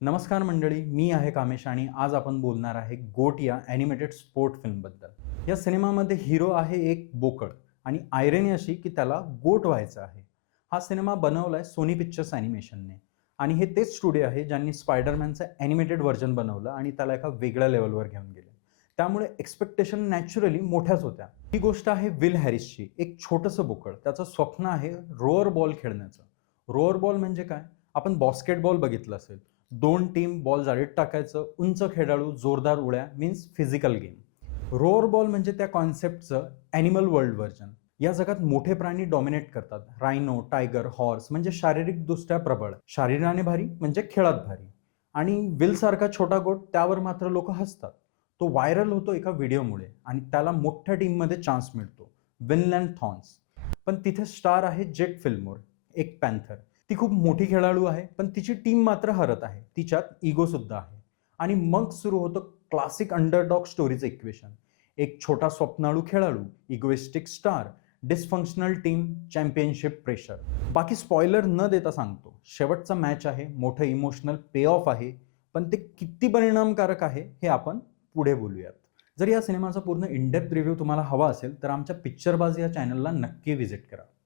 नमस्कार मंडळी, मी आहे कामेश आणि आज आपण बोलणार आहे गोट या ॲनिमेटेड स्पोर्ट फिल्मबद्दल. या सिनेमामध्ये हिरो आहे एक बोकड आणि आयरनी अशी की त्याला गोट व्हायचं आहे. हा सिनेमा बनवलाय सोनी पिक्चर्स ॲनिमेशनने आणि हे तेच स्टुडिओ आहे ज्यांनी स्पायडरमॅनचं ॲनिमेटेड व्हर्जन बनवलं आणि त्याला एका वेगळ्या लेव्हलवर घेऊन गेले. त्यामुळे एक्स्पेक्टेशन नॅचरली मोठ्याच होत्या. ही गोष्ट आहे विल हॅरिसची, एक छोटंसं बोकड. त्याचं स्वप्न आहे रोअर बॉल खेळण्याचं. रोअर बॉल म्हणजे काय? आपण बास्केटबॉल बघितलं असेल. 2 टीम बॉल जाळीत टाकायचं, उंच खेळाडू, जोरदार उड्या means physical game. Row or ball म्हणजे त्या कॉन्सेप्टचं ॲनिमल वर्ल्ड व्हर्जन. या जगात मोठे प्राणी डॉमिनेट करतात. रायनो, टायगर, हॉर्स म्हणजे शारीरिकदृष्ट्या प्रबळ. शरीराने भारी म्हणजे खेळात भारी. आणि विलसारखा छोटा गोट त्यावर मात्र लोक हसतात. तो व्हायरल होतो एका व्हिडिओमुळे आणि त्याला मोठ्या टीममध्ये चान्स मिळतो. विनलँड थॉर्न्स. पण तिथे स्टार आहे जेट फिल्मोर, एक पॅन्थर. ती खूप मोठी खेळाडू आहे, पण तिची टीम मात्र हरत आहे. तिच्यात इगो सुद्धा आहे. आणि मग सुरू होतं क्लासिक अंडरडॉग स्टोरीचं इक्वेशन. एक छोटा स्वप्नाळू खेळाडू, egoistic star, dysfunctional team, championship pressure. बाकी स्पॉइलर न देता सांगतो, शेवटचा मॅच आहे, मोठं इमोशनल पे ऑफ आहे, पण ते किती परिणामकारक आहे हे आपण पुढे बोलूयात. जर या सिनेमाचा पूर्ण इन डेप्थ रिव्ह्यू तुम्हाला हवा असेल तर आमच्या पिक्चरबाज या चॅनलला नक्की व्हिजिट करा.